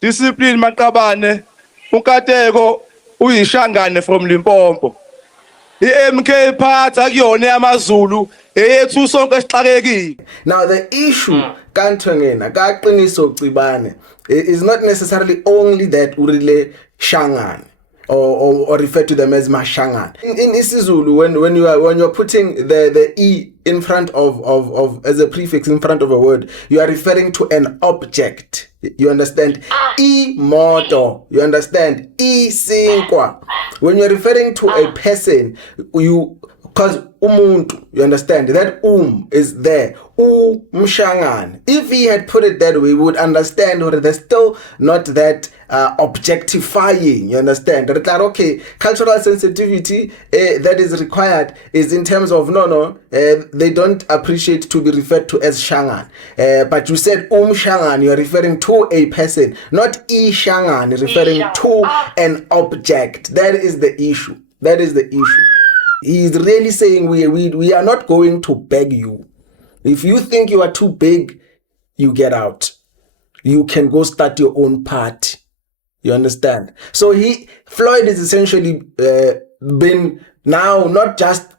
Discipline Maqabane, uKateko uyishangane from Limpopo. MK part akuyona yamaZulu eyethu sonke esixakekile. Now the issue kantongena kaqiniso Cibane is not necessarily only that urile shangane or refer to them as mashangan. In isiZulu when you're putting the e in front of as a prefix in front of a word, you are referring to an object. You understand? uMkhonto. You understand? Isinkwa. When you're referring to a person, because umuntu, you understand, that is there. uMkhonto. If he had put it that way, we would understand, or there's still not that objectifying, you understand? That like, okay, cultural sensitivity that is required is in terms of they don't appreciate to be referred to as shangan. But you said uMkhonto, you are referring to a person, not ishangane, referring to an object. That is the issue. That is the issue. He's really saying we are not going to beg you. If you think you are too big, you get out. You can go start your own party. You understand? So Floyd is essentially been now not just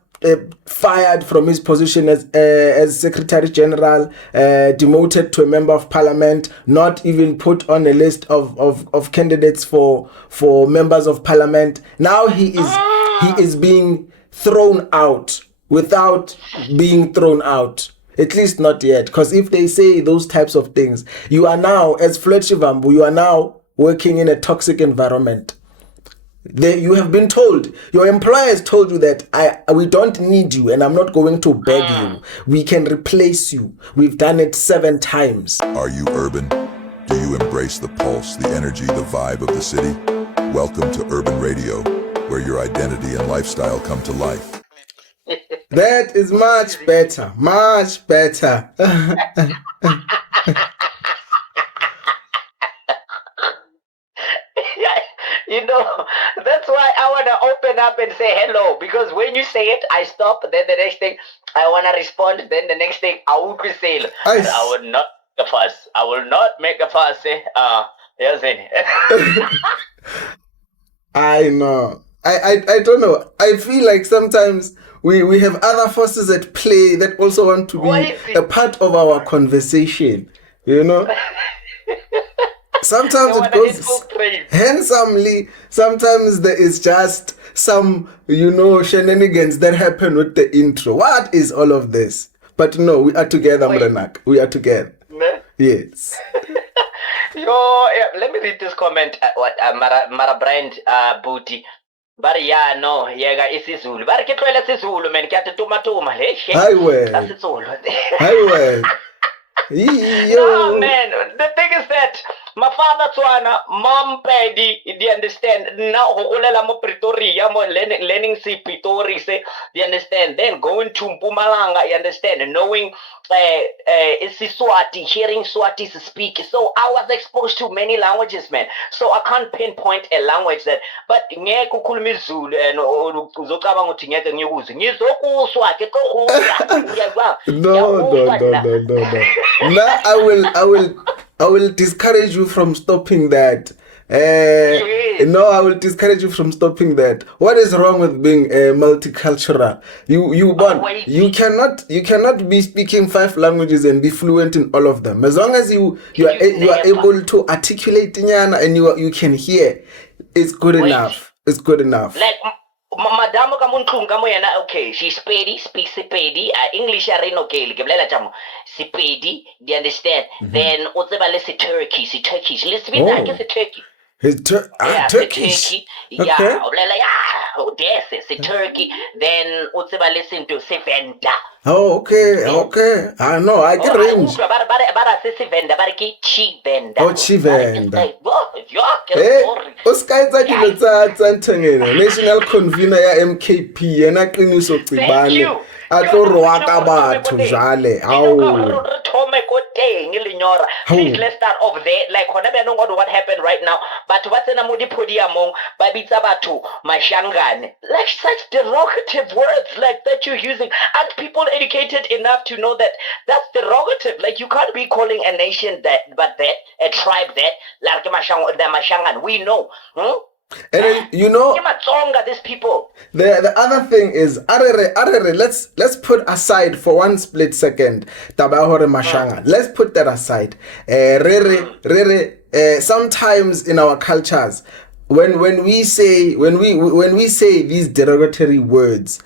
fired from his position as Secretary General, demoted to a member of Parliament, not even put on a list of candidates for members of Parliament. Now he is being thrown out without being thrown out. At least not yet. Because if they say those types of things, you are now, as Floyd Shivambu, you are now working in a toxic environment. You have been told, your employer has told you that we don't need you and I'm not going to beg you. We can replace you. We've done it 7 times. Are you urban? Do you embrace the pulse, the energy, the vibe of the city? Welcome to Urban Radio, where your identity and lifestyle come to life. That is much better. Much better. You know, that's why I want to open up and say hello. Because when you say it, I stop. Then the next thing, I want to respond. Then the next thing, I will say, I will not make a fuss. I will not make a fuss. Yes, I know. I don't know. I feel like sometimes we have other forces at play that also want to be a part of our conversation. You know? Sometimes it goes handsomely. Sometimes there is just some, shenanigans that happen with the intro. What is all of this? But no, we are together, Mranak. We are together. Yes. Let me read this comment. Mara Brand Booty. Bari ya no yega isiZulu. Bari kitwele isiZulu man kuyatuma le shit. Highway. No man, the thing is that my father Tswana, mom Pedi, do you understand? Now holela mo Pretoria, mo learning si Pretoria, you understand? Then going to Mpumalanga, you understand? Knowing Swati, hearing Swatis speak. So I was exposed to many languages, man. So I can't pinpoint a language that, but ngeke ukhuluma isiZulu and uzocabanga ukuthi ngeke ngikuze. Ngizokuswa ke No. Now I will discourage you from stopping that. No, I will discourage you from stopping that. What is wrong with being multicultural? You cannot be speaking 5 languages and be fluent in all of them. As long as you are able to articulate and you can hear, it's good enough. It's good enough. Like Madame okay, she's Pedi, speaks Pedi, English okay, Sipedi, do you understand? Then let's Turkish. Let's be like Turkey. Turkish. Yeah, it's Turkey. Then listen to Sevenda. Oh, okay. I know, I get range. Oh, Chivenda. Hey, Oscar National Convener ya MKP, yena qiniso Cibane. Atlo batho jale. Please let's start off there. Like what happened right now. But what's in a modi podium, babitsa batu, ishangane. Like such derogative words like that you're using. Aren't people educated enough to know that that's derogative? Like you can't be calling a nation that, but that, a tribe that, like the Mashangane. We know. And then, you know, these people. The other thing is, let's put aside for one split second Tabahore Mashanga. Let's put that aside. Sometimes in our cultures, when we say these derogatory words,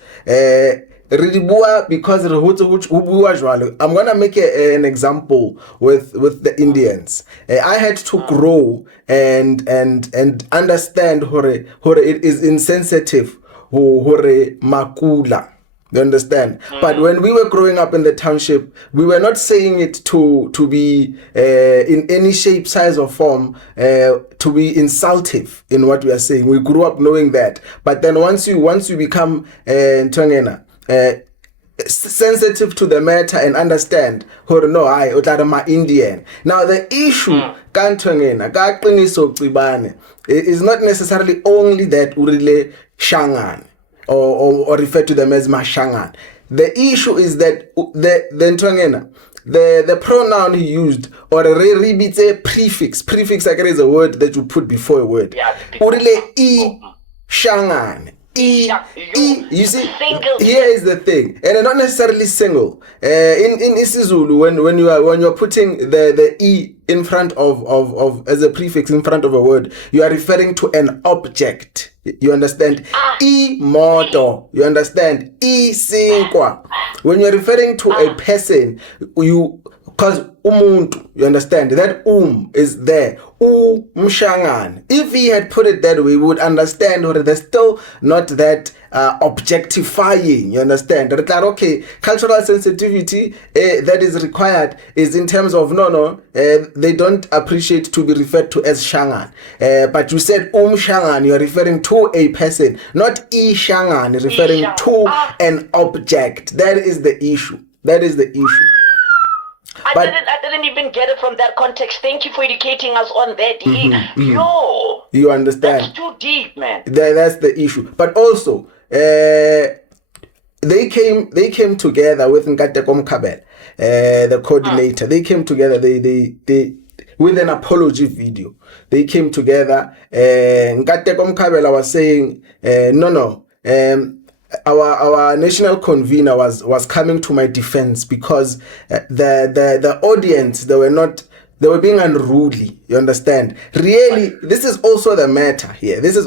because I'm gonna make an example with the Indians. I had to grow and understand hore it is insensitive hore makula. You understand? But when we were growing up in the township, we were not saying it to be in any shape, size, or form to be insultive in what we are saying. We grew up knowing that. But then once you become sensitive to the matter and understand Indian. Now the issue is not necessarily only that urile shangan or refer to them as mashangan. The issue is that the pronoun he used, or a prefix is a word that you put before a word. Urile shangan. You see, here is the thing, and not necessarily single. In isiZulu, when you are putting the e in front of as a prefix in front of a word, you are referring to an object. You understand? Imoto. You understand? Isinkwa. When you are referring to a person, because umuntu, you understand, that is there. uMkhonto. If he had put it that way, we would understand, or there's still not that objectifying, you understand? Okay, cultural sensitivity that is required is in terms of they don't appreciate to be referred to as shangan. But you said uMkhonto, you're referring to a person, not ishangane, referring to an object. That is the issue. I didn't even get it from that context. Thank you for educating us on that. Yo, you understand? That's too deep, man. That's the issue. But also, they came together with Nkateko Mkhabela, the coordinator. They came together. They with an apology video. They came together. Nkateko Mkhabela was saying, Our national convener was coming to my defense because the audience, they were being unruly. You understand? Really, this is also the matter here. This is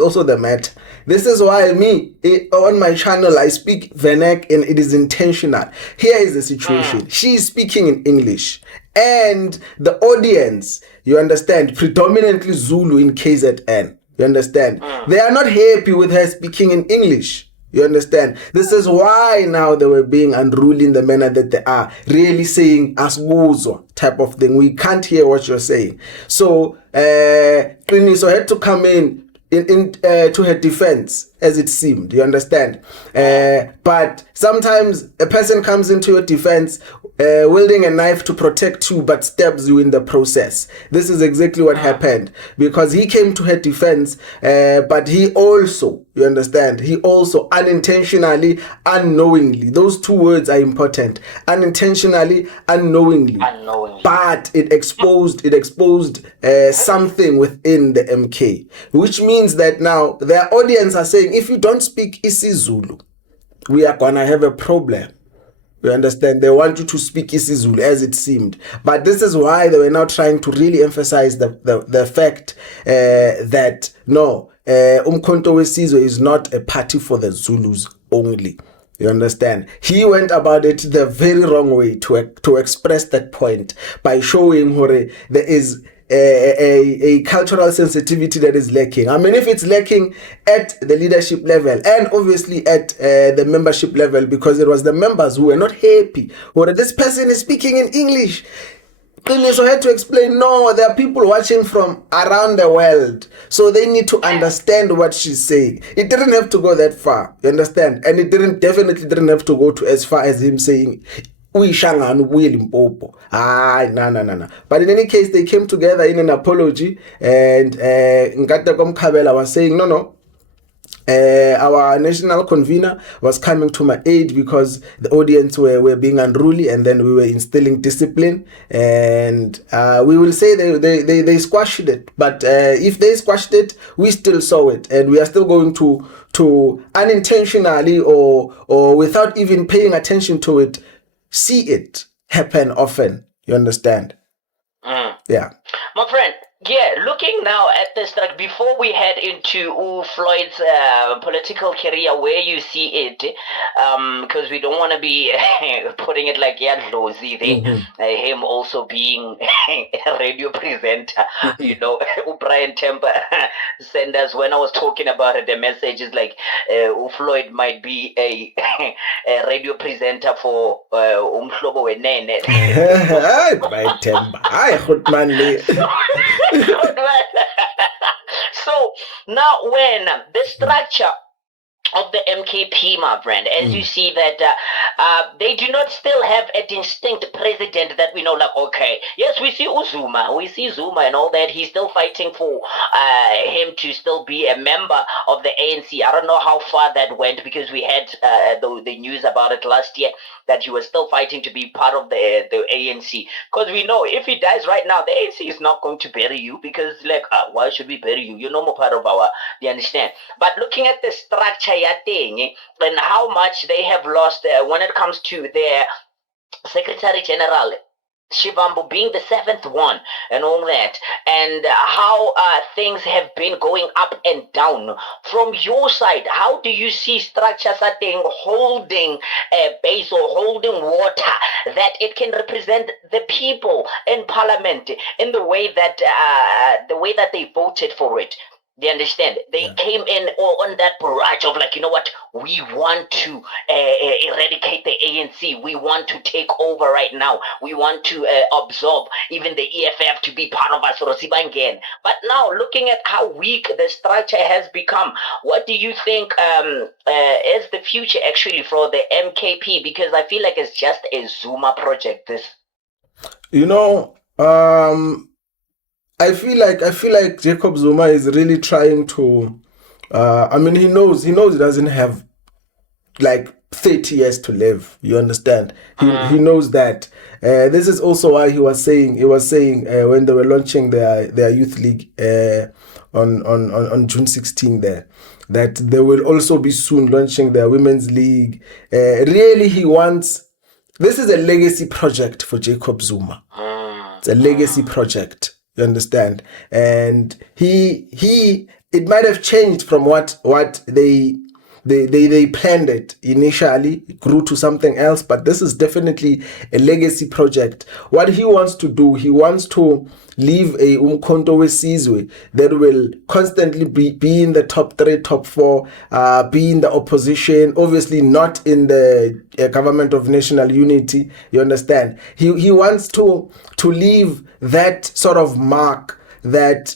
why on my channel I speak Vernac and it is intentional. Here is the situation. She is speaking in English and the audience, you understand, predominantly Zulu in KZN. You understand? They are not happy with her speaking in English. You understand? This is why now they were being unruly in the manner that they are, really saying asbuzo type of thing. We can't hear what you're saying. So Qiniso had to come in to her defense, as it seemed. You understand? But sometimes a person comes into your defense wielding a knife to protect you but stabs you in the process. This is exactly what happened, because he came to her defense, but he also, you understand, he also unintentionally, unknowingly, those two words are important, unintentionally, unknowingly. But it exposed something within the MK, which means that now their audience are saying, if you don't speak isiZulu, we are gonna have a problem. You understand? They want you to speak isiZulu, as it seemed. But this is why they were now trying to really emphasize the fact that no, uMkhonto weSizwe is not a party for the Zulus only. You understand? He went about it the very wrong way to express that point by showing there is a cultural sensitivity that is lacking. I mean, if it's lacking at the leadership level and obviously at the membership level, because it was the members who were not happy, or this person is speaking in English. So I had to explain, no, there are people watching from around the world, so they need to understand what she's saying. It didn't have to go that far, you understand? And it definitely didn't have to go to as far as him saying uyishangane ubuye Limpopo. No. But in any case, they came together in an apology, and Nkata Komkhabela was saying, no. Our national convener was coming to my aid because the audience were being unruly, and then we were instilling discipline, and we will say they squashed it, but if they squashed it, we still saw it, and we are still going to unintentionally or without even paying attention to it, see it happen often. You understand? Yeah. My friend, looking now at this, like before we head into Floyd's political career, where you see it, because we don't want to be putting it like him also being a radio presenter, Brian Temper sent us, when I was talking about it, the message is like Floyd might be a radio presenter for uMkhonto wenene. Brian Temper, So now when the structure of the MKP, my friend, as you see that they do not still have a distinct president that we know, like, okay, yes, we see Zuma and all that. He's still fighting for him to still be a member of the ANC. I don't know how far that went, because we had the news about it last year, that he was still fighting to be part of the ANC. Because we know if he dies right now, the ANC is not going to bury you, because like, why should we bury you? You're no more part of you understand? But looking at the structure thing and how much they have lost when it comes to their Secretary General Shivambu being the 7th one and all that, and how things have been going up and down. From your side, how do you see structure thing holding a base or holding water, that it can represent the people in parliament in the way that they voted for it? They understand. They came in on that barrage of like, you know what, we want to eradicate the ANC. We want to take over right now. We want to absorb even the EFF to be part of us. But now, looking at how weak the structure has become, what do you think is the future actually for the MKP? Because I feel like it's just a Zuma project. This, I feel like Jacob Zuma is really trying to. He knows he doesn't have like 30 years to live. You understand? He knows that. This is also why he was saying when they were launching their youth league on June 16 there, that they will also be soon launching their women's league. Really, he wants. This is a legacy project for Jacob Zuma. It's a legacy project. You understand? And it might have changed from what they planned it initially. It grew to something else, but this is definitely a legacy project. What he wants to do, he wants to leave a uMkhonto weSizwe that will constantly be in the top 3, top 4, be in the opposition, obviously not in the government of national unity. You understand? He wants to leave that sort of mark that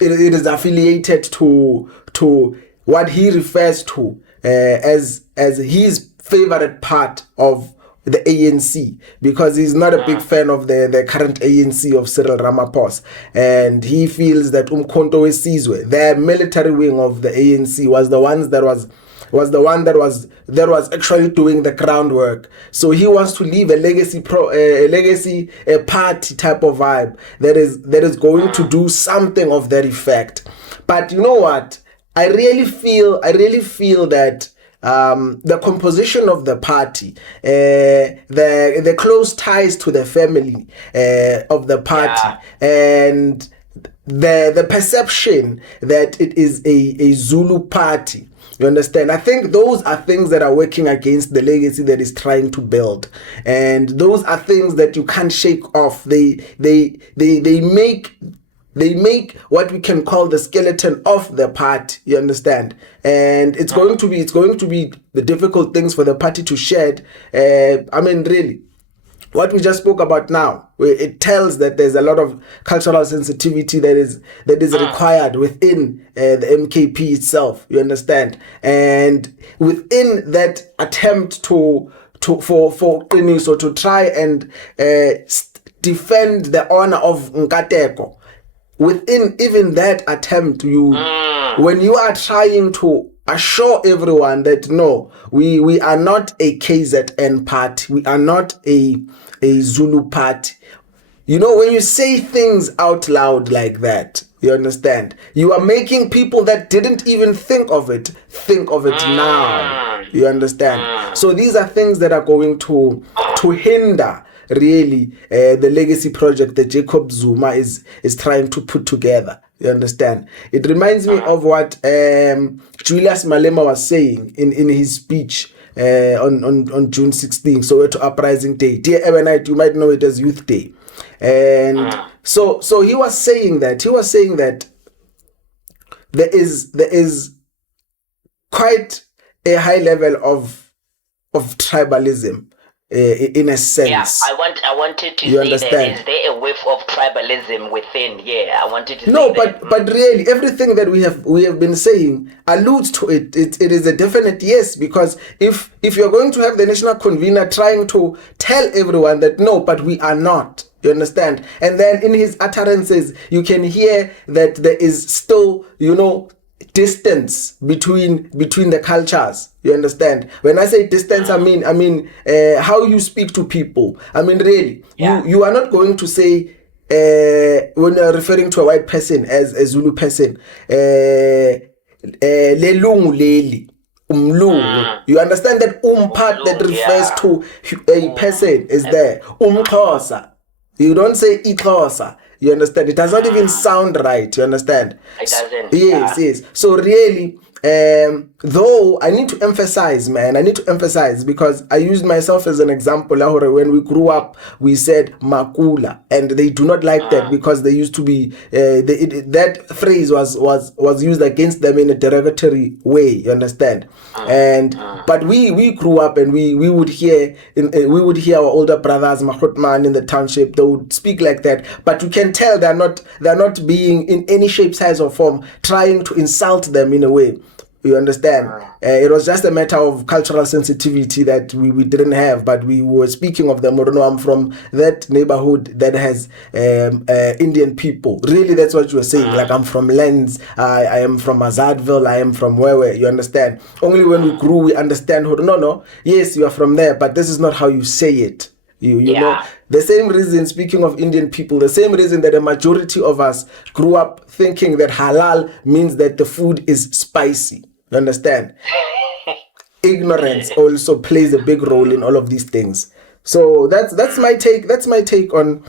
it is affiliated to what he refers to as his favorite part of the ANC, because he's not a big fan of the current ANC of Cyril Ramaphosa, and he feels that uMkhonto weSizwe, the military wing of the ANC, was the one that was actually doing the groundwork. So he wants to leave a legacy party type of vibe that is going to do something of that effect. But you know what? I really feel that the composition of the party, the close ties to the family of the party, and the perception that it is a Zulu party. You understand? I think those are things that are working against the legacy that is trying to build, and those are things that you can't shake off. They make what we can call the skeleton of the party. You understand? And it's going to be the difficult things for the party to shed. Really, what we just spoke about now, it tells that there's a lot of cultural sensitivity that is required within the MKP itself. You understand? And within that attempt to for Qiniso to try and defend the honor of Nkateko. Within even that attempt, when you are trying to assure everyone that no, we are not a KZN party, we are not a Zulu party. You know, when you say things out loud like that, you understand, you are making people that didn't even think of it now. You understand? So these are things that are going to hinder really the legacy project that Jacob Zuma is trying to put together. You understand? It reminds me of what Julius Malema was saying in his speech on June 16th, Soweto Uprising Day. Dear Ebonite, you might know it as Youthday. And so he was saying that there is quite a high level of tribalism in a sense. Yeah, I wanted to You say understand? that is there a whiff of tribalism within? Yeah, I wanted to No, say that. but really everything that we have been saying alludes to it. It is a definite yes, because if you're going to have the national convener trying to tell everyone that no, but we are not. You understand? And then in his utterances, you can hear that there is still, distance between the cultures. You understand? When I say distance, I mean how you speak to people. I mean, really, you are not going to say when you're referring to a white person as a Zulu person, lelungu leli. You understand that part that refers to a person is there. Xhosa. You don't say iXhosa. You understand? It does not even sound right. You understand? It doesn't. Yes. So really, though I need to emphasize, because I used myself as an example. When we grew up, we said makula, and they do not like that because they used to be that phrase was used against them in a derogatory way. You understand? But we grew up and we would hear our older brothers Mahotman in the township. They would speak like that, but you can tell they're not being in any shape, size, or form trying to insult them in a way. You understand? It was just a matter of cultural sensitivity that we didn't have, but we were speaking of them. I'm from that neighborhood that has Indian people. Really, that's what you were saying. Like, I'm from Lens, I am from Azadville, I am from where, you understand? Only when we grew, we understand, no, yes, you are from there, but this is not how you say it. You know, the same reason, speaking of Indian people, the same reason that a majority of us grew up thinking that halal means that the food is spicy. You understand? Ignorance also plays a big role in all of these things. So that's my take. That's my take on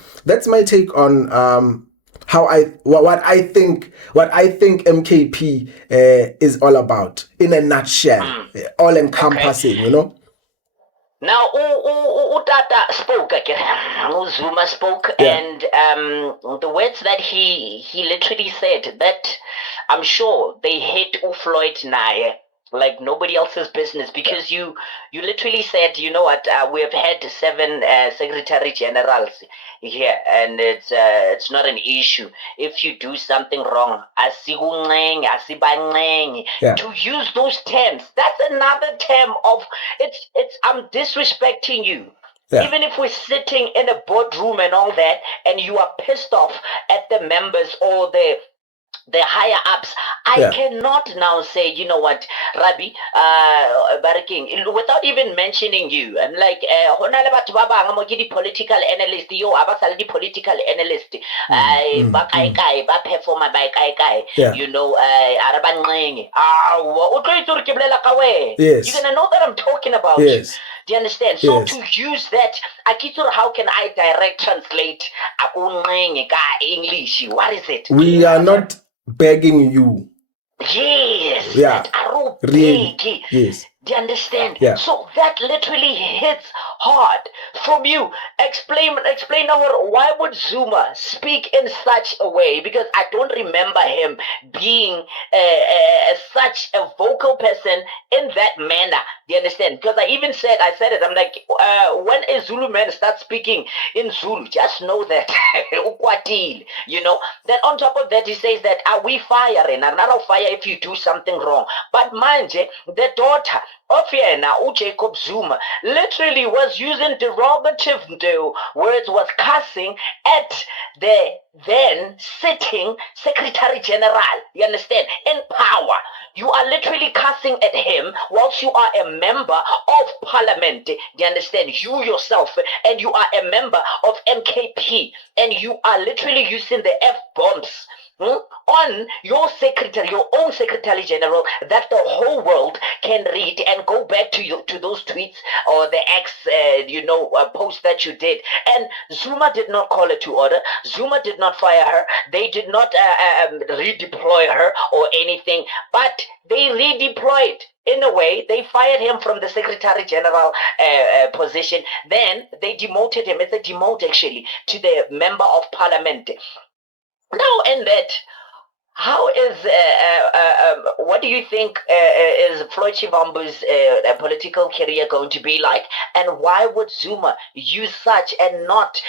what I think MKP is all about in a nutshell, all encompassing. Okay. Now, Utata spoke again. Zuma spoke, and the words that he literally said that I'm sure they hit Floyd Naye like nobody else's business, because you literally said, you know what, we have had 7 secretary generals here, and it's not an issue if you do something wrong. To use those terms, that's another term of it's I'm disrespecting you. Even if we're sitting in a boardroom and all that, and you are pissed off at the members or the higher ups, I cannot now say, you know what, Rabbie, Baraking, without even mentioning you. I'm like, political analyst, political analyst, you know, you're gonna know that I'm talking about you. Do you understand? So to use that, how can I direct translate English? What is it? We are not begging you. Yes. Yeah. Really. Yes. Do you understand? Yeah. So that literally hits hard from you. Explain why would Zuma speak in such a way? Because I don't remember him being such a vocal person in that manner. Do you understand? Because I said it. I'm like, when a Zulu man starts speaking in Zulu, just know that you know. Then on top of that, he says that we firing, and not fire if you do something wrong. But mind you, the daughter of yena uJacob Zuma literally was using derogative words, was cussing at the then sitting Secretary General, you understand, in power. You are literally cussing at him whilst you are a member of parliament, you understand, you yourself, and you are a member of MKP, and you are literally using the F-bombs on your secretary, your own secretary general, that the whole world can read and go back to you, to those tweets or the post that you did. And Zuma did not call it to order. Zuma did not fire her. They did not redeploy her or anything, but they redeployed. In a way, they fired him from the Secretary General position. Then they demoted him. It's a demote actually to the Member of Parliament. Now, in that, how is what do you think is Floyd Shivambu's political career going to be like, and why would Zuma use such and not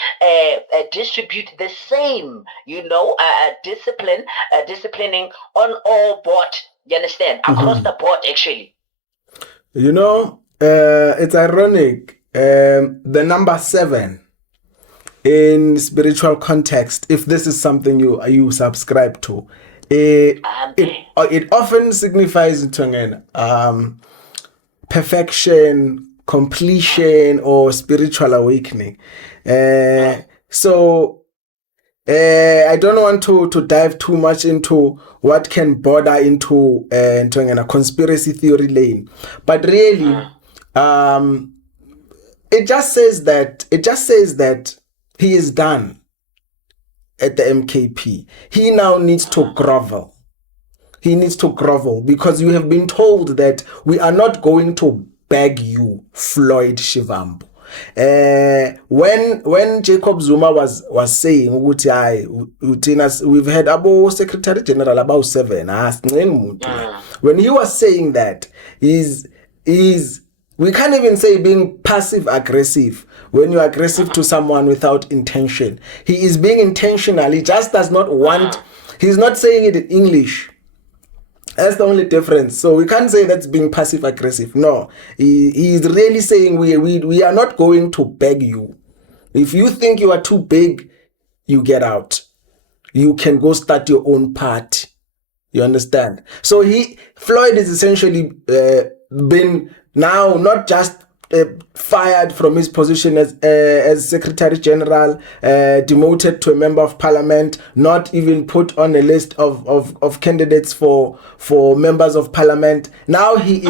distribute the same, disciplining on all board? You understand, across the board, actually. It's ironic. The number 7. In spiritual context, if this is something you subscribe to, it often signifies perfection, completion, or spiritual awakening. So I don't want to dive too much into what can border into a conspiracy theory lane, but really, it just says that he is done at the MKP. He now needs to grovel. He needs to grovel because you have been told that we are not going to beg you, Floyd Shivambu. When Jacob Zuma was saying, we've had about Secretary General about 7. When he was saying that, we can't even say being passive aggressive. When you're aggressive to someone without intention, he is being intentional. He just does not want. He's not saying it in English. That's the only difference. So we can't say that's being passive aggressive. No, he is really saying we are not going to beg you. If you think you are too big, you get out. You can go start your own party. You understand? So Floyd is essentially been now not just fired from his position as Secretary General, demoted to a Member of Parliament, not even put on a list of candidates for Members of Parliament. Now he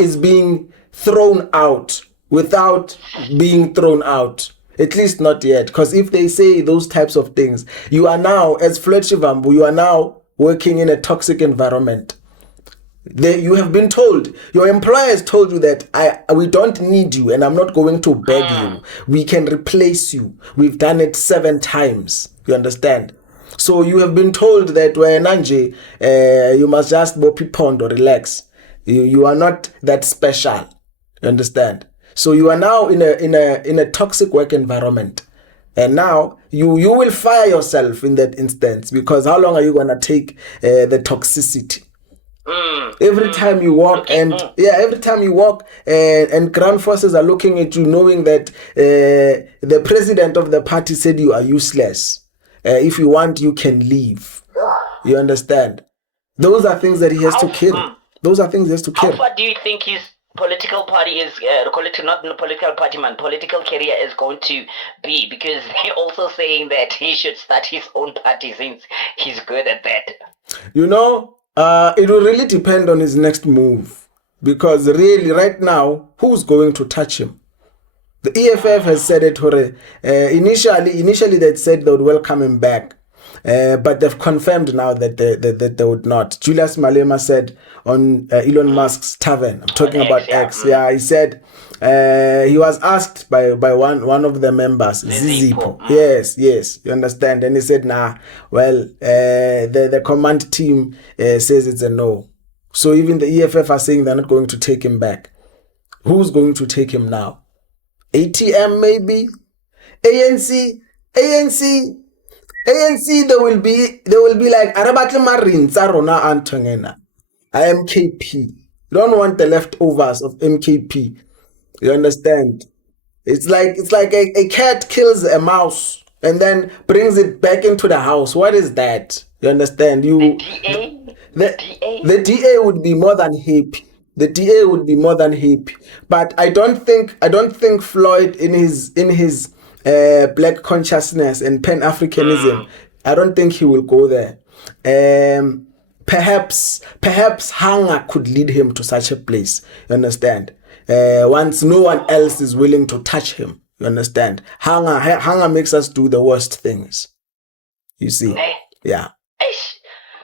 is being thrown out without being thrown out. At least not yet. Because if they say those types of things, you are now, as Floyd Shivambu, you are now working in a toxic environment. You have been told, your employer has told you that we don't need you and I'm not going to beg you. We can replace you. We've done it 7 times. You understand? So you have been told that Nanje, you must just pond or relax. You are not that special. You understand? So you are now in a toxic work environment. And now you will fire yourself in that instance, because how long are you gonna take the toxicity? Every time you walk and ground forces are looking at you, knowing that the president of the party said you are useless. If you want, you can leave. You understand? Those are things that he has to kill. How far do you think his political party is political career is going to be? Because they're also saying that he should start his own party since he's good at that. It will really depend on his next move, because really right now, who's going to touch him? The EFF has said it. Initially they said they would welcome him back, but they've confirmed now that they would not. Julius Malema said on Elon Musk's tavern, I'm talking about X. Yeah, he said he was asked by one of the members, Zizipo. Yes, you understand. And he said, the command team says it's a no. So even the EFF are saying they're not going to take him back. Who's going to take him now? ATM maybe? ANC, they will be like Arabatle Marin Tsarona Antongena. IMKP. You don't want the leftovers of MKP. You understand? It's like a cat kills a mouse and then brings it back into the house. What is that? You understand? The DA would be more than happy. The DA would be more than happy. But I don't think Floyd in his black consciousness and Pan-Africanism, I don't think he will go there. Perhaps hunger could lead him to such a place. You understand? Once no one else is willing to touch him. You understand? Hunger makes us do the worst things. You see? Yeah.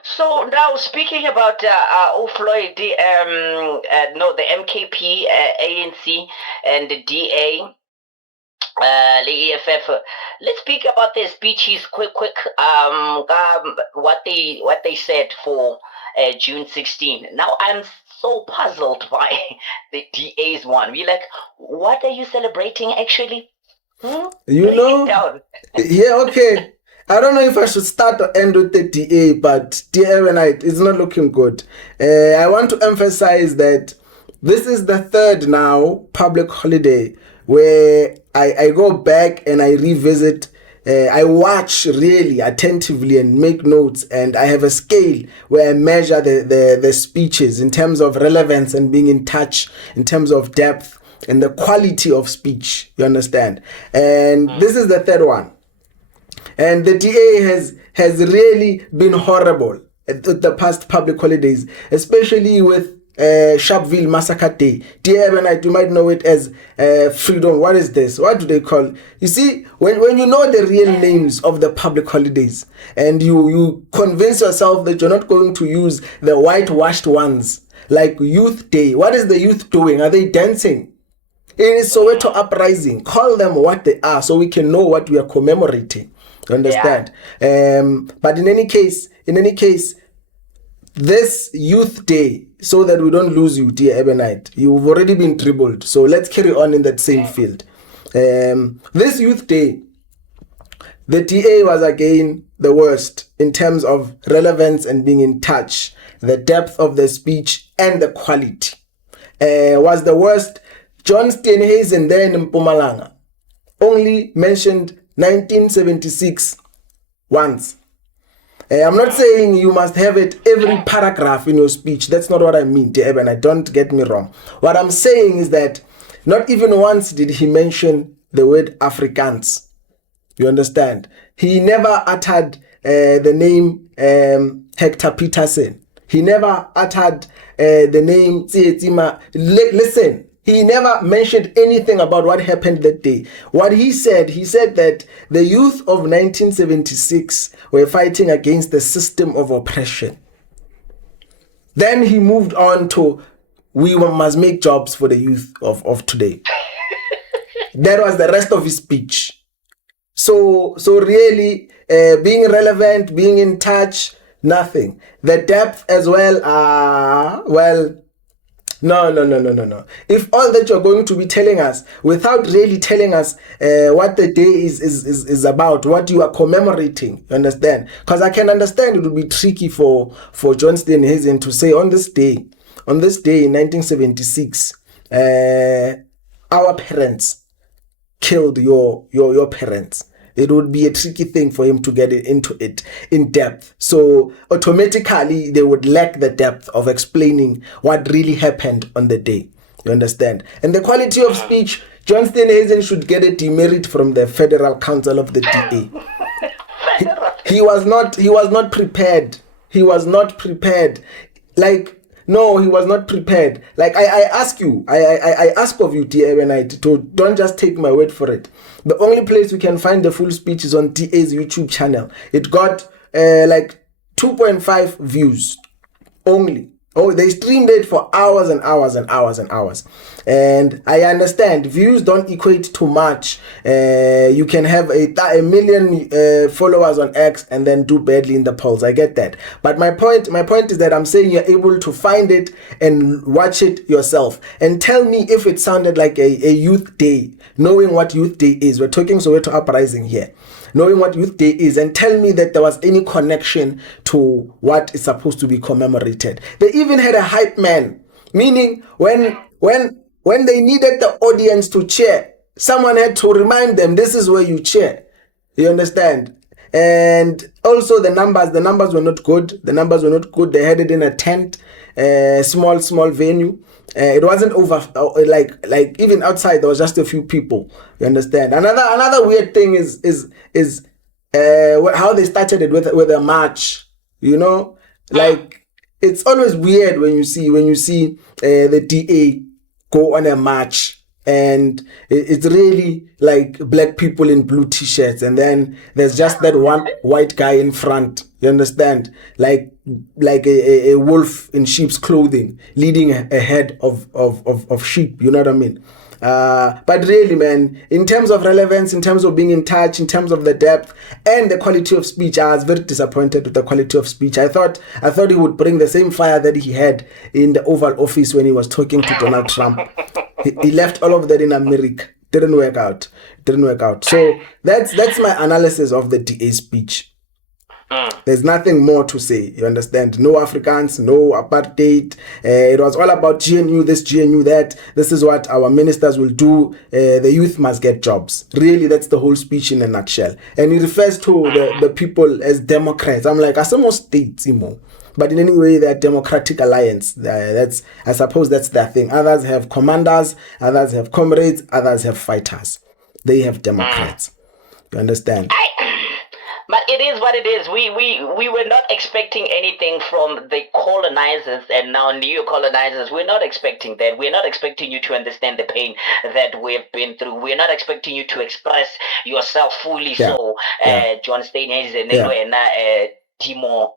So now speaking about Floyd, the MKP, ANC, and the DA, the EFF. Let's speak about their speeches quick. What they said for June 16. Now I'm so puzzled by the DA's one. We're like, what are you celebrating actually? You know? Yeah, okay. I don't know if I should start or end with the DA, but dear Ebenite, it's not looking good. I want to emphasize that this is the third now public holiday where I go back and I revisit. I watch really attentively and make notes, and I have a scale where I measure the speeches in terms of relevance and being in touch, in terms of depth and the quality of speech. You understand? And this is the third one. And the DA has really been horrible at the past public holidays, especially with Sharpeville Massacre Day. DA, you might know it as freedom. What is this? What do they call it? You see, when you know the real names of the public holidays and you convince yourself that you're not going to use the whitewashed ones, like Youthday. What is the youth doing? Are they dancing? It is Soweto uprising. Call them what they are so we can know what we are commemorating. You understand? Yeah. But in any case, this Youthday, so that we don't lose you, dear Ebenite, you've already been dribbled. So let's carry on in that same field. This Youthday, the DA was again the worst in terms of relevance and being in touch, the depth of the speech and the quality. Was the worst. John Steenhuisen there in Mpumalanga only mentioned 1976 once. I'm not saying you must have it every paragraph in your speech. That's not what I mean, dear Eben. Don't get me wrong. What I'm saying is that not even once did he mention the word Afrikaans. You understand? He never uttered the name Hector Peterson. He never uttered the name Tsietsima. Listen. He never mentioned anything about what happened that day. What he said that the youth of 1976 were fighting against the system of oppression. Then he moved on to, we must make jobs for the youth of today. That was the rest of his speech. So really, being relevant, being in touch, nothing. The depth as well, No. If all that you're going to be telling us without really telling us what the day is about, what you are commemorating, you understand? Because I can understand it would be tricky for John Steenhuisen to say on this day in 1976, our parents killed your parents. It would be a tricky thing for him to get into it in depth. So automatically they would lack the depth of explaining what really happened on the day. You understand? And the quality of speech, John Steenhuisen should get a demerit from the Federal Council of the DA. He was not prepared. He was not prepared. No, he was not prepared. I ask you, I ask of you, dear Ebenite, to don't just take my word for it. The only place we can find the full speech is on DA's YouTube channel. It got 2.5 views only. Oh, they streamed it for hours and hours and hours and hours. And I understand views don't equate to much. You can have a million followers on X and then do badly in the polls. I get that. But my point is that I'm saying you're able to find it and watch it yourself. And tell me if it sounded like a youth day, knowing what Youth Day is. We're talking Soweto uprising here. Knowing what Youth Day is, and tell me that there was any connection to what is supposed to be commemorated. They even had a hype man Meaning, when they needed the audience to cheer, someone had to remind them, this is where you cheer. You understand? And also the numbers were not good. They had it in a tent, small venue. It wasn't over, like even outside there was just a few people. You understand? Another weird thing is how they started it with a march. You know, like it's always weird when you see the DA go on a march. And it's really like black people in blue t-shirts, and then there's just that one white guy in front. You understand? Like a wolf in sheep's clothing, leading a herd of sheep. You know what I mean? But really, man, in terms of relevance, in terms of being in touch, in terms of the depth and the quality of speech, I was very disappointed with the quality of speech. I thought he would bring the same fire that he had in the Oval Office when he was talking to Donald Trump. He left all of that in America. Didn't work out. So that's my analysis of the DA speech. There's nothing more to say. You understand? No Africans, no apartheid. It was all about GNU this, GNU that. This is what our ministers will do. The youth must get jobs. Really, that's the whole speech in a nutshell. And he refers to the people as Democrats. I'm like, Asamo states, but in any way, they're Democratic Alliance. I suppose that's their thing. Others have commanders, others have comrades, others have fighters. They have Democrats. You understand? But it is what it is. We were not expecting anything from the colonizers and now new colonizers. We're not expecting that. We're not expecting you to understand the pain that we've been through. We're not expecting you to express yourself fully. Yeah. So, John Steinhazen and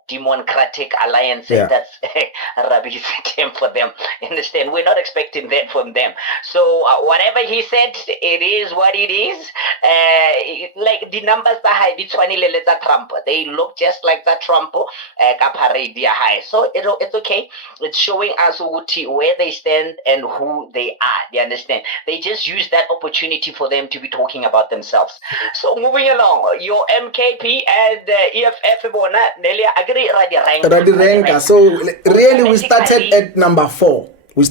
Democratic Alliance, that's Rabbie's term for them. Understand? We're not expecting that from them. So whatever he said, it is what it is. Like the numbers are high, Trump. They look just like that Trump. Parade high. So it's okay. It's showing us where they stand and who they are. You understand? They just use that opportunity for them to be talking about themselves. So moving along, your MKP and EFF Nearly agree Rabbie Renka. So really we started at number 4. Let's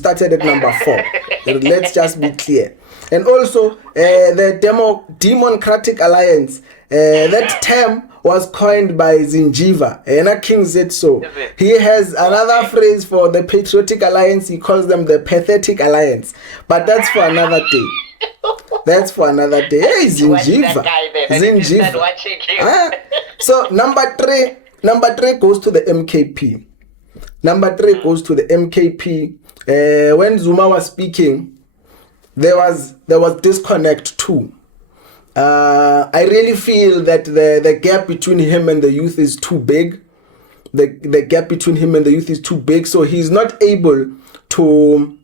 just be clear. And also the Democratic Alliance, that term was coined by Zinjiva. And King said so. He has another phrase for the Patriotic Alliance. He calls them the Pathetic Alliance. But that's for another day. Hey, Zinjiva. So number 3 goes to the MKP. When Zuma was speaking, there was disconnect too. I really feel that the gap between him and the youth is too big. The gap between him and the youth is too big, so he's not able to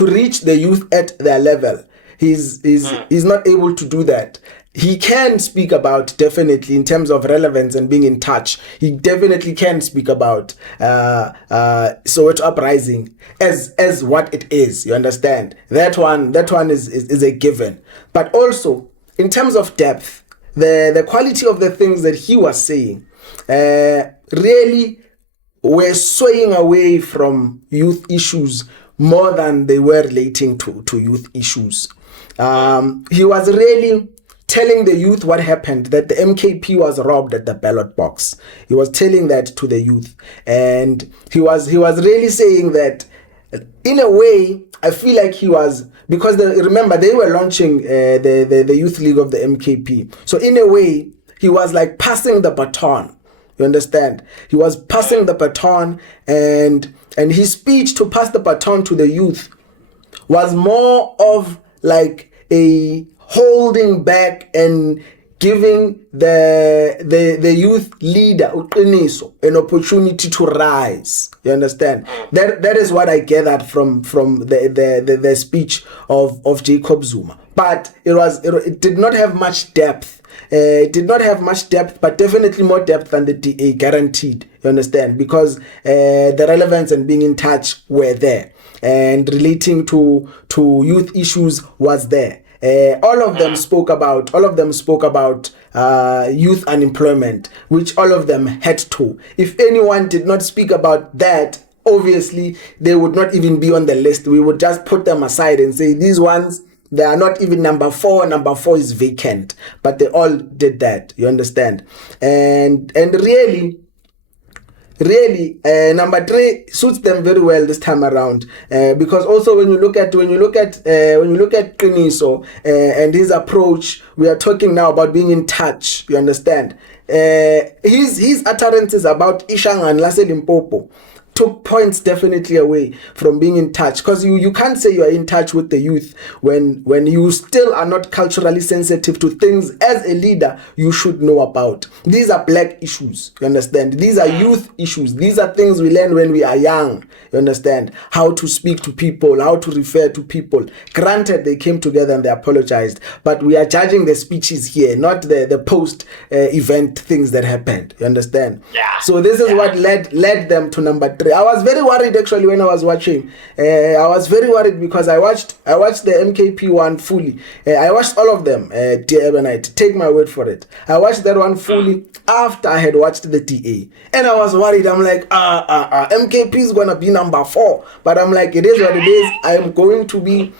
reach the youth at their level. He's not able to do that. He can speak about, definitely, in terms of relevance and being in touch, he definitely can speak about Soweto Uprising as what it is. You understand? That one is a given. But also, in terms of depth, the quality of the things that he was saying really were swaying away from youth issues more than they were relating to youth issues. He was really telling the youth what happened, that the MKP was robbed at the ballot box. He was telling that to the youth, and he was really saying that, in a way, I feel like he was, because remember they were launching the Youth League of the MKP. So in a way, he was like passing the baton. You understand? He was passing the baton, and his speech to pass the baton to the youth was more of like a holding back and giving the youth leader an opportunity to rise. You understand? That is what I gathered from the speech of Jacob Zuma. But it did not have much depth. It did not have much depth, but definitely more depth than the DA guaranteed. You understand? Because the relevance and being in touch were there, and relating to youth issues was there. All of them spoke about youth unemployment, which all of them had to. If anyone did not speak about that, obviously they would not even be on the list. We would just put them aside and say these ones, they are not even number 4. Number 4 is vacant. But they all did that. You understand? And really, number 3 suits them very well this time around, because also when you look at Qiniso and his approach, we are talking now about being in touch. You understand? His utterances about ishangane laseLimpopo took points definitely away from being in touch, because you can't say you are in touch with the youth when you still are not culturally sensitive to things as a leader you should know about. These are black issues, you understand? These are youth issues. These are things we learn when we are young, you understand? How to speak to people, how to refer to people. Granted, they came together and they apologized, but we are judging the speeches here, not the post event things that happened, you understand? Yeah. So this is what led them to number 3. I was very worried actually when I was watching. I was very worried because I watched the MKP one fully. I watched all of them, dear Ebonite. Take my word for it. I watched that one fully after I had watched the DA. And I was worried. I'm like, MKP is going to be number 4. But I'm like, it is what it is. I am going to be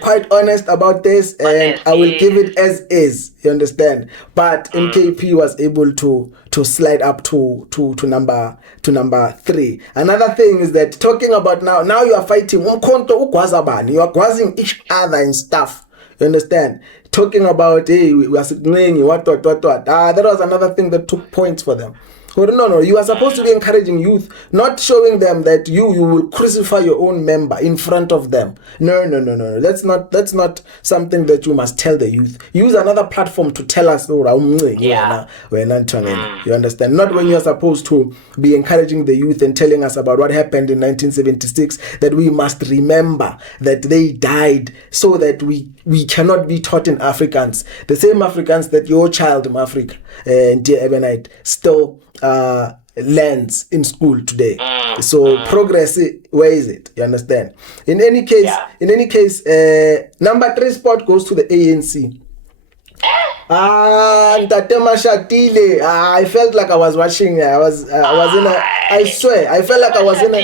quite honest about this, and I will give it as is. You understand? But MKP was able to slide up to number 3. Another thing is that talking about now you are fighting uMkhonto uGwazabani. You are gwazing each other and stuff. You understand? Talking about we are signaling what. That was another thing that took points for them. No, you are supposed to be encouraging youth, not showing them that you will crucify your own member in front of them. No. That's not something that you must tell the youth. Use another platform to tell us, you understand? Not when you are supposed to be encouraging the youth and telling us about what happened in 1976, that we must remember that they died so that we cannot be taught in Afrikaans. The same Afrikaans that your child in Africa, dear Ebonite, still learns in school today. So progress, where is it? You understand? In any case, number 3 spot goes to the ANC. Ntatema Shatile. I felt like I was watching. I swear, I felt like I was in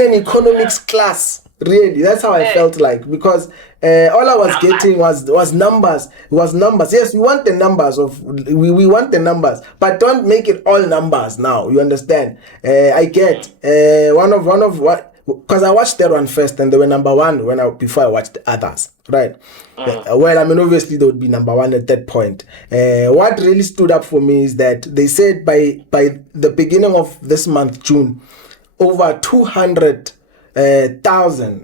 an economics class. Really, that's how I felt like, because all I was getting was numbers. Yes, we want the numbers we want the numbers, but don't make it all numbers now. You understand? I get one of what, because I watched that one first and they were number 1 before I watched the others, right? Well, I mean, obviously they would be number 1 at that point. What really stood up for me is that they said by the beginning of this month, June, over 200,000.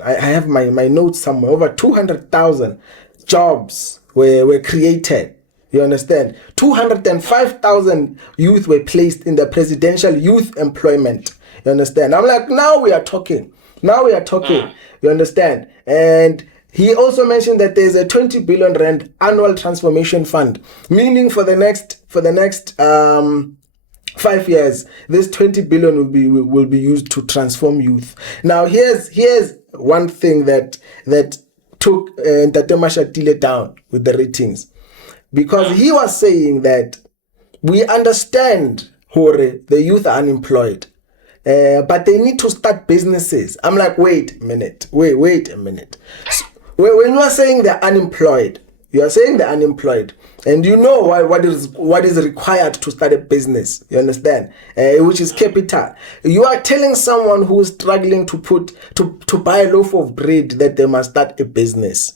I have my notes somewhere. Over 200,000 jobs were created. You understand? 205,000 youth were placed in the presidential youth employment. You understand? I'm like, now we are talking. You understand? And he also mentioned that there's a 20 billion rand annual transformation fund, meaning for the next 5 years, this 20 billion will be used to transform youth. Now, here's one thing that took Ntatema Shatile down with the ratings, because he was saying that we understand the youth are unemployed, but they need to start businesses. I'm like, wait a minute. When you are saying they're unemployed, and you know what is required to start a business, you understand, which is capital. You are telling someone who is struggling to buy a loaf of bread that they must start a business.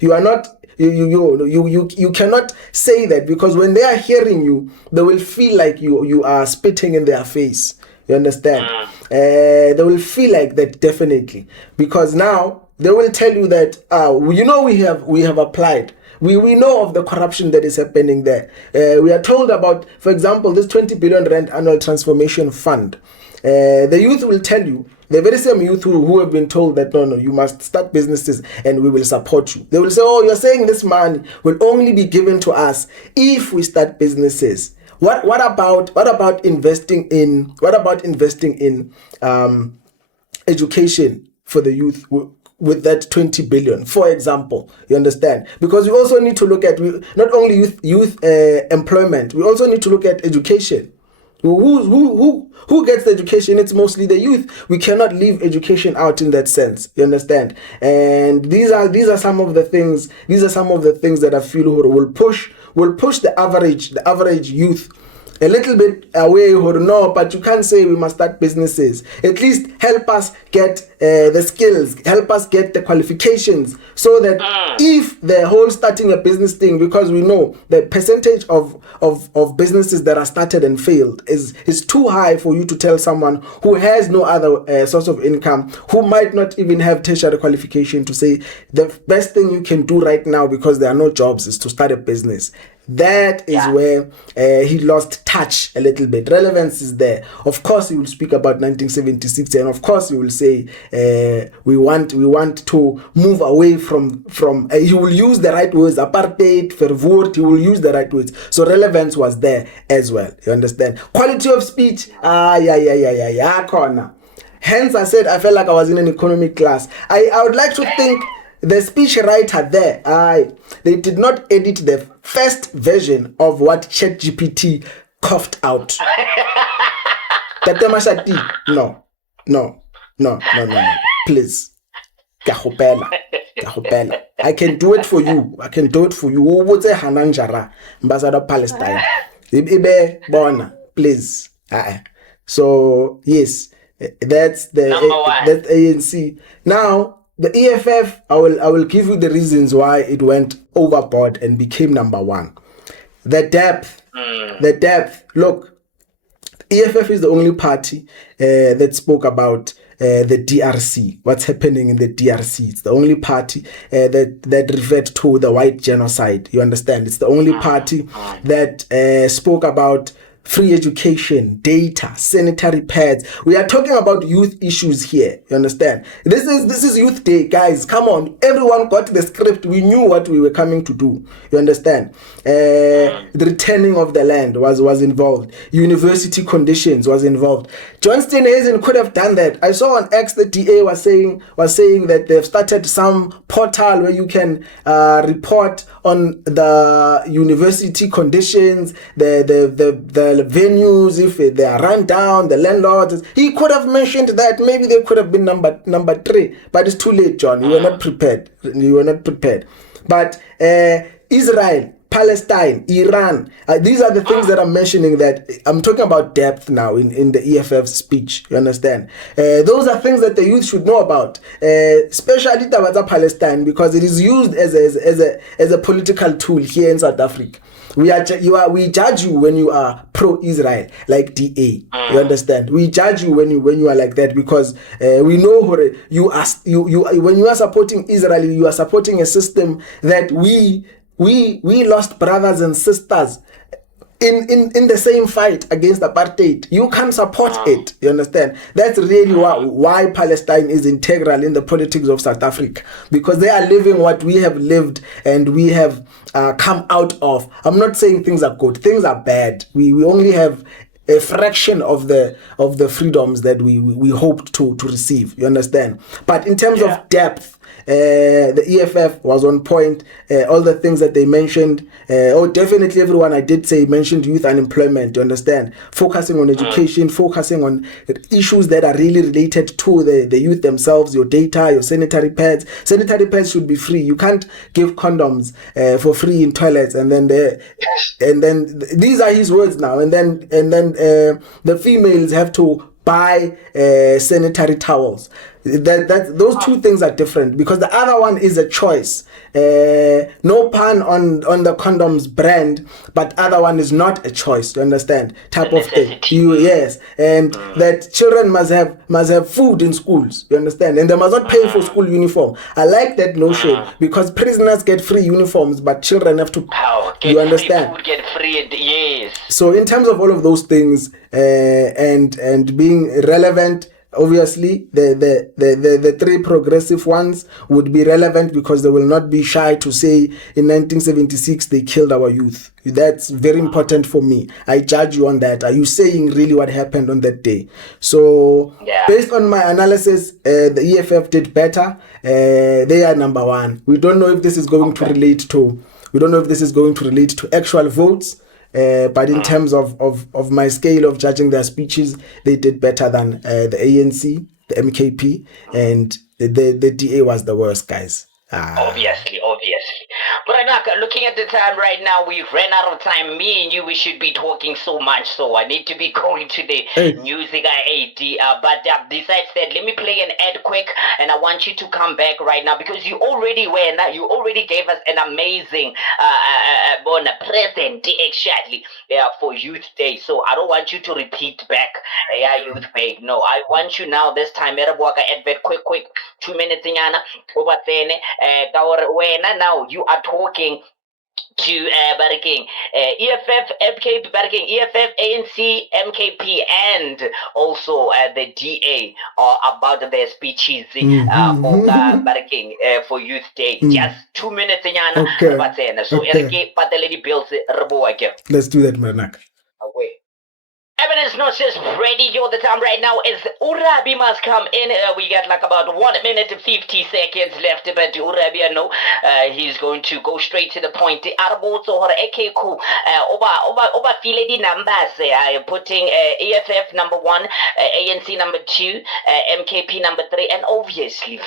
You are not. You cannot say that, because when they are hearing you, they will feel like you are spitting in their face. You understand? They will feel like that, definitely, because now they will tell you that we have applied. We know of the corruption that is happening there. We are told about, for example, this 20 billion rand annual transformation fund. The youth will tell you, the very same youth who have been told that no, you must start businesses and we will support you. They will say, you're saying this money will only be given to us if we start businesses. What about investing in education for the youth with that 20 billion, for example? You understand? Because we also need to look at not only youth employment, we also need to look at education. Who gets the education? It's mostly the youth. We cannot leave education out in that sense. You understand? And these are some of the things. These are some of the things that I feel will push the average youth a little bit away or no, but you can't say we must start businesses. At least help us get the skills, help us get the qualifications, so that if the whole starting a business thing, because we know the percentage of businesses that are started and failed is too high for you to tell someone who has no other source of income, who might not even have tertiary qualification, to say the best thing you can do right now because there are no jobs is to start a business. That is where he lost touch a little bit. Relevance is there. Of course, he will speak about 1976, and of course, he will say we want to move away from. He will use the right words: apartheid, verwoord. He will use the right words. So relevance was there as well. You understand? Quality of speech. Corner. Hence, I said I felt like I was in an economic class. I would like to think. The speech writer there, they did not edit the first version of what ChatGPT coughed out. No. Please. I can do it for you. Ubutse Hananjara, Ambassador Palestine. Please. So, yes, that's that's ANC. Now, the EFF, I will give you the reasons why it went overboard and became number one. The depth. Look, EFF is the only party that spoke about the DRC, what's happening in the DRC. It's the only party that referred to the white genocide. You understand? It's the only party that spoke about free education, data, sanitary pads. We are talking about youth issues here. You understand? This is Youthday, guys. Come on. Everyone got the script. We knew what we were coming to do. You understand? The returning of the land was involved. University conditions was involved. John Steenhuisen could have done that. I saw on X the DA was saying that they've started some portal where you can report on the university conditions, the venues, if they are run down, the landlords. He could have mentioned that. Maybe they could have been number 3, but it's too late, John. You were not prepared. But Israel, Palestine, Iran, these are the things that I'm mentioning, that I'm talking about depth now in the EFF speech. You understand? Those are things that the youth should know about, especially Ditaba Palestine, because it is used as a political tool here in South Africa. We judge you when you are pro-Israel, like DA. You understand? We judge you when you are like that, because we know when you are supporting Israel, you are supporting a system that we lost brothers and sisters in the same fight against apartheid. You can't support it. You understand? That's really why Palestine is integral in the politics of South Africa, because they are living what we have lived and we have come out of. I'm not saying things are good. Things are bad. We only have a fraction of the freedoms that we hoped to receive. You understand? But in terms of depth, the EFF was on point. All the things that they mentioned, definitely everyone I did say mentioned youth unemployment. You understand? Focusing on education, focusing on issues that are really related to the youth themselves. Your data, your sanitary pads. Sanitary pads should be free. You can't give condoms for free in toilets, and then these are his words now. And then the females have to buy sanitary towels. Those two things are different, because the other one is a choice. No pun on the condoms brand, but other one is not a choice. You understand? Type of thing. Yes, and that children must have food in schools. You understand? And they must not pay for school uniform. I like that notion, because prisoners get free uniforms, but children have to. You understand? Food, get free. Yes. So in terms of all of those things, and being relevant. Obviously, the 3 progressive ones would be relevant, because they will not be shy to say in 1976 they killed our youth. That's very important for me. I judge you on that. Are you saying really what happened on that day? So, based on my analysis, the EFF did better. They are number 1. We don't know if this is going to relate to. We don't know if this is going to relate to actual votes. But in terms of my scale of judging their speeches, they did better than the ANC, the MKP, and the DA was the worst, guys. Obviously. But Anaka, looking at the time right now, we ran out of time. Me and you, we should be talking so much, so I need to be going to the music I ate. But besides that, let me play an ad quick, and I want you to come back right now because you already gave us an amazing present actually for Youthday. So I don't want you to repeat back Youthday. No, I want you now this time. Advert quick 2 minutes over then. Now you are talking to Barking, EFF, MKP, Barking, EFF, ANC, MKP, and also the DA about their speeches for Barking for Youthday. Just 2 minutes. Okay. So Let's do that, Manak. Away. Evidence not just ready all the time right now is Rabbie must come in. We got like about 1 minute and 50 seconds left, but Rabbie, I know he's going to go straight to the point. Okay, cool. Over file the numbers. Putting EFF number 1, ANC number 2, MKP number 3, and obviously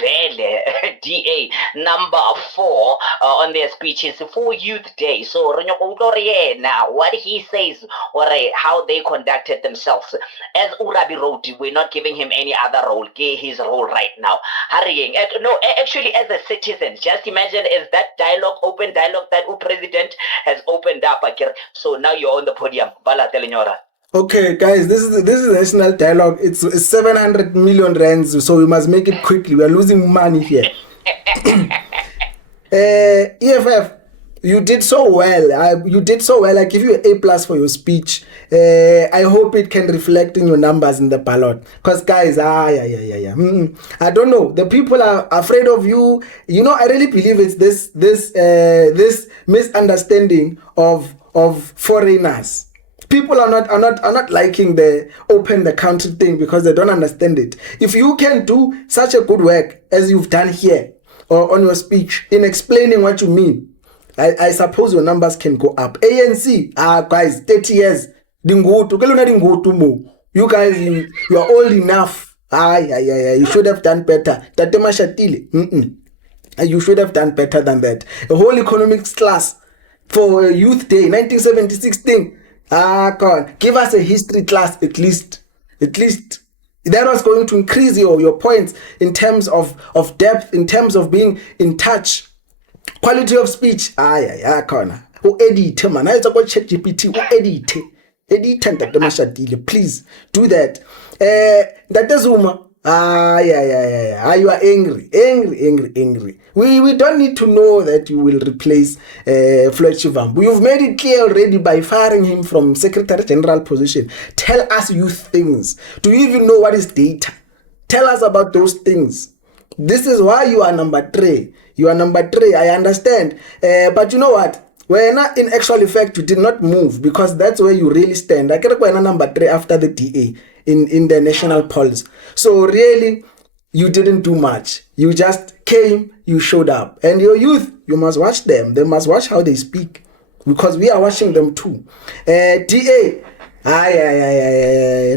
DA number 4 on their speeches for Youthday. So now what he says or how they conduct themselves. As Rabbie wrote, we're not giving him any other role. His role right now. Hurrying. No, actually, as a citizen, just imagine is that open dialogue that president has opened up. So now you're on the podium. Bala Telenyora. Okay, guys, this is national dialogue. It's 700 million rands, so we must make it quickly. We are losing money here. EFF. You did so well. I give you an A+ for your speech. I hope it can reflect in your numbers in the ballot. Because guys, I don't know. The people are afraid of you. You know, I really believe it's this misunderstanding of foreigners. People are not liking the open the country thing because they don't understand it. If you can do such a good work as you've done here or on your speech in explaining what you mean, I suppose your numbers can go up. ANC, guys, 30 years. You guys, you are old enough. You should have done better. You should have done better than that. A whole economics class for Youthday, 1976 thing. Come on. Give us a history class at least. That was going to increase your points in terms of depth, in terms of being in touch. Quality of speech. Khona. Edit man. I talk about ChatGPT. Edit. Please do that. That is Zuma. You are angry. We don't need to know that you will replace Floyd Shivambu. You've made it clear already by firing him from Secretary General position. Tell us youth things. Do you even know what is data? Tell us about those things. This is why you are number 3. I understand. But you know what? When in actual effect, you did not move because that's where you really stand. I can't go number 3 after the DA in the national polls. So really, you didn't do much. You just came, you showed up. And your youth, you must watch them. They must watch how they speak because we are watching them too. DA,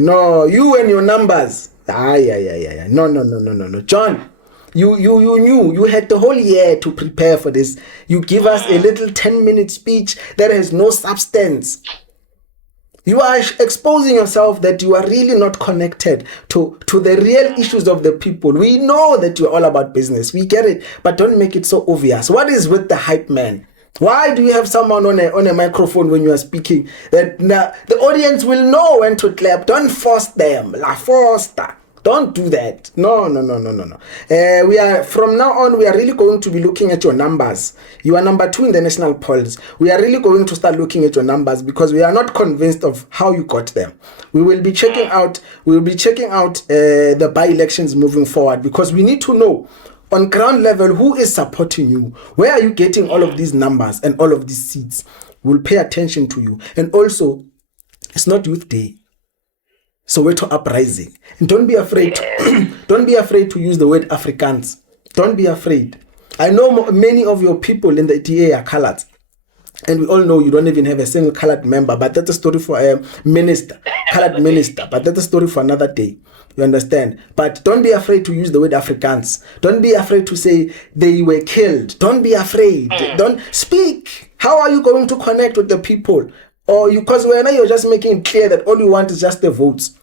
no, you and your numbers. No. John. You knew you had the whole year to prepare for this. You give us a little 10-minute speech that has no substance. You are exposing yourself that you are really not connected to the real issues of the people. We know that you're all about business. We get it, but don't make it so obvious. What is with the hype man? Why do you have someone on a microphone when you are speaking? That the audience will know when to clap. Don't force them. Don't do that. No. We are from now on. We are really going to be looking at your numbers. You are number 2 in the national polls. We are really going to start looking at your numbers because we are not convinced of how you got them. We will be checking out. The by-elections moving forward because we need to know on ground level who is supporting you. Where are you getting all of these numbers and all of these seats? We'll pay attention to you. And also, it's not Youthday. So we're to uprising. And don't be afraid to use the word Afrikaans. Don't be afraid. I know many of your people in the DA are colored. And we all know you don't even have a single colored member, but that's a story for a minister, colored minister, but that's a story for another day. You understand? But don't be afraid to use the word Afrikaans. Don't be afraid to say they were killed. Don't be afraid. Don't speak. How are you going to connect with the people? Or you, because when you're just making it clear that all you want is just the votes.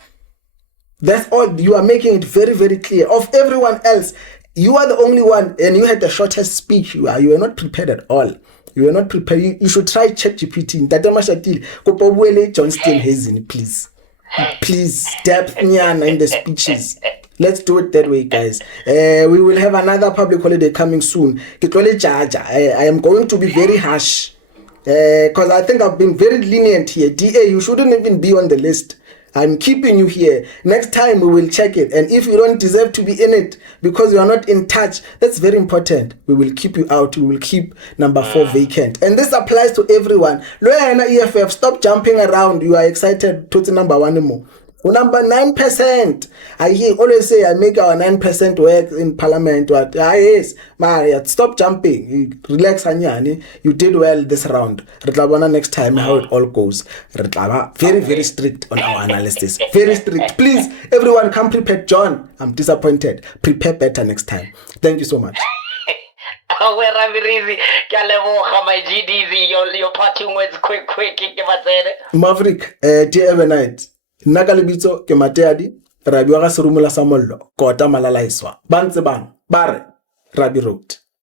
That's all. You are making it very, very clear. Of everyone else, you are the only one, and you had the shortest speech. You were not prepared at all. You were not prepared. You should try ChatGPT. John Steenhuisen, please. Please, depth in the speeches. Let's do it that way, guys. We will have another public holiday coming soon. I am going to be very harsh. Because I think I've been very lenient here. DA, you shouldn't even be on the list. I'm keeping you here. Next time we will check it. And if you don't deserve to be in it because you are not in touch, that's very important. We will keep you out. We will keep number 4 vacant. And this applies to everyone. Loyana EFF, stop jumping around. You are excited to the number 1 more. Number 9%. I hear always say I make our 9% work in parliament. What? Yes, Maria, stop jumping. Relax, Anyani. You did well this round. Retlabana next time how it all goes. Retlaba very, very strict on our analysis. Very strict. Please, everyone come prepared. John, I'm disappointed. Prepare better next time. Thank you so much. Where Rabbie, my GDZ, your parting words quick. Maverick, dear Evernight. Nakalibitso ke Mateadi, Rabbie wa ga serumula sa mollo, kota malalaiswa. Bantse bang, bare, Rabbie wrote.